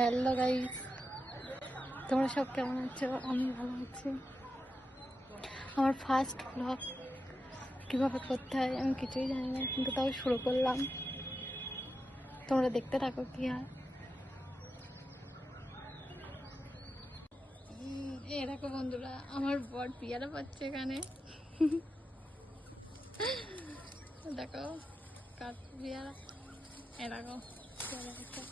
Hello guys, তোমরা সব কেমন আছো? আমি ভালো আছি। আমার ফার্স্ট ব্লগ কীভাবে করতে হয় আমি কিছুই জানি না, কিন্তু তাও শুরু করলাম। তোমরা দেখতে থাকো কি হয়। এরকম বন্ধুরা, আমার বর পিয়ারা পাচ্ছে এখানে। দেখো কাঠ পিয়ারা, এরকম পিয়ারা পাচ্ছে।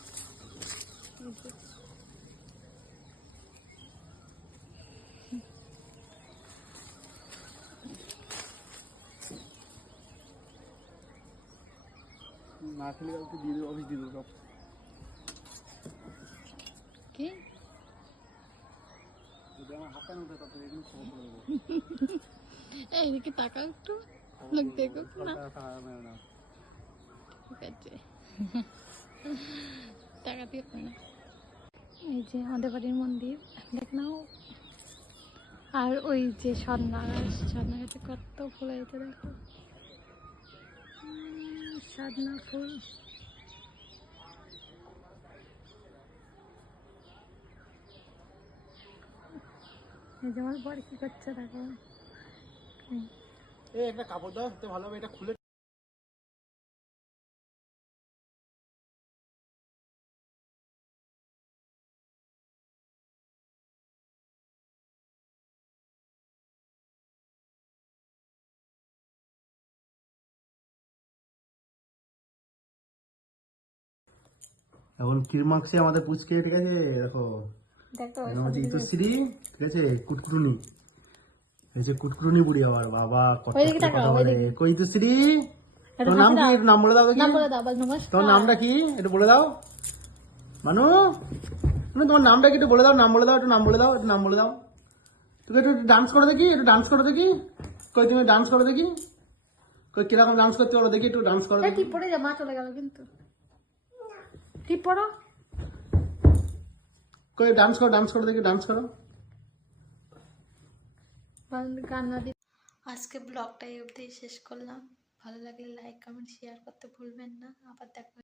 না খেলে কাউকে দিয়ে দেবো, অফিস দিয়ে দেবো সব। কি যদি আমার হাতে না উঠে তত এগুলো খবর করে দেবো। এইদিকে তাকাও একটু, লোক দেখো না। ঠিক আছে, টাকা দিয়ে না। এই যে আমাদের বাড়ির মন্দির দেখ নাও। আর ওই যে সন্ধ্যা গাছে কত ফুল হয়েছে দেখো, সন্ধ্যা ফুল। এই যে আমার বর কি করছে দেখো। এই একটা কাপড় দাও, তো ভালো হবে, এটা খুলে। এখন কিরমাক্সে আমাদের পুচকে, ঠিক আছে দেখো। দেখো হচ্ছে ইতুশ্রী, ঠিক আছে, কুটকুটুনি হয়েছে, কুটকুটুনি বুড়ি আবার। বাবা কত কথা বলে। কই ইতুশ্রী, তোর নাম কি? একটু নাম বলে দাও দেখি। তোমার নামটা কি একটু বলে দাও। মানু, তোমার নামটা কি একটু বলে দাও। নাম বলে দাও, একটু নাম বলে দাও, একটু নাম বলে দাও। তুমি একটু ডান্স করে দেখি, একটু ডান্স করে দেখি। কই তুমি ডান্স করে দেখি। কই কিরকম ডান্স করতে পারো দেখি, একটু ডান্স করে দেখি। টিপ পড়ে যা, মা চলে গেল কিন্তু। টিপ পড়ো, কই ডান্স করো, ডান্স করে দেখি, ডান্স করো। আজকে ব্লগটা এই অবধি শেষ করলাম। ভালো লাগলে লাইক কমেন্ট শেয়ার করতে ভুলবেন না। আবার দেখা